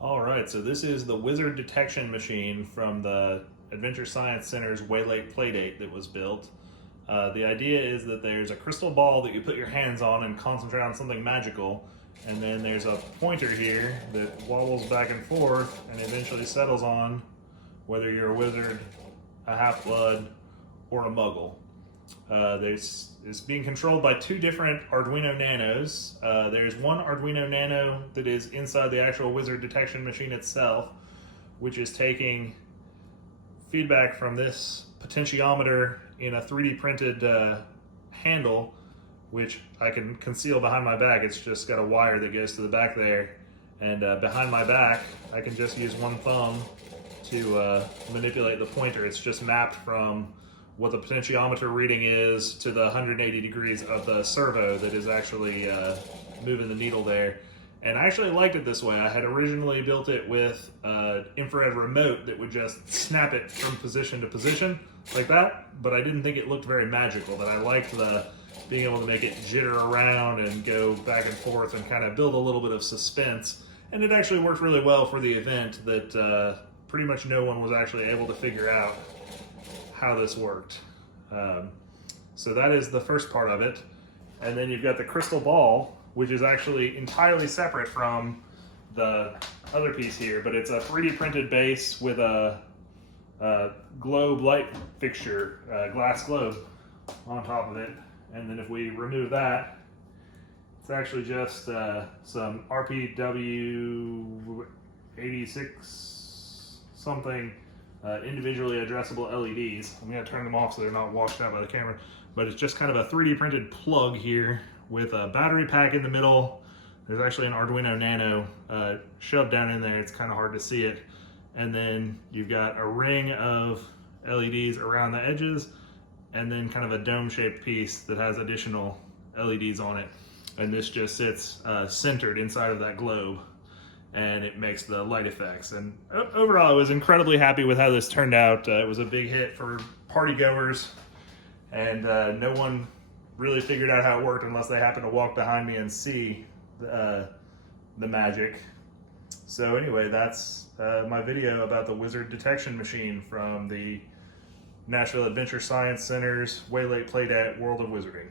All right, so this is the wizard detection machine from the Adventure Science Center's way late playdate that was built. The idea is that there's a crystal ball that you put your hands on and concentrate on something magical, and then there's a pointer here that wobbles back and forth and eventually settles on whether you're a wizard, a half-blood, or a muggle. It's being controlled by two different Arduino Nanos. There's one Arduino Nano that is inside the actual wizard detection machine itself, which is taking feedback from this potentiometer in a 3D printed handle, which I can conceal behind my back. It's just got a wire that goes to the back there, and behind my back I can just use one thumb to manipulate the pointer. It's just mapped from what the potentiometer reading is to the 180 degrees of the servo that is actually moving the needle there. And I actually liked it this way. I had originally built it with an infrared remote that would just snap it from position to position like that, but I didn't think it looked very magical. That I liked the being able to make it jitter around and go back and forth and kind of build a little bit of suspense. And it actually worked really well for the event that pretty much no one was actually able to figure out how this worked. So that is the first part of it. And then you've got the crystal ball, which is actually entirely separate from the other piece here, but it's a 3D printed base with a globe light fixture, glass globe on top of it. And then if we remove that, it's actually just some RPW 86 something individually addressable LEDs. I'm going to turn them off so they're not washed out by the camera, but it's just kind of a 3D printed plug here with a battery pack in the middle. There's actually an Arduino Nano shoved down in there. It's kind of hard to see it. And then you've got a ring of LEDs around the edges, and then kind of a dome-shaped piece that has additional LEDs on it. And this just sits centered inside of that globe, and it makes the light effects. And overall, I was incredibly happy with how this turned out. It was a big hit for party goers, and no one really figured out how it worked unless they happened to walk behind me and see the magic. So anyway, that's my video about the wizard detection machine from the Nashville Adventure Science Center's way late playdate World of Wizarding.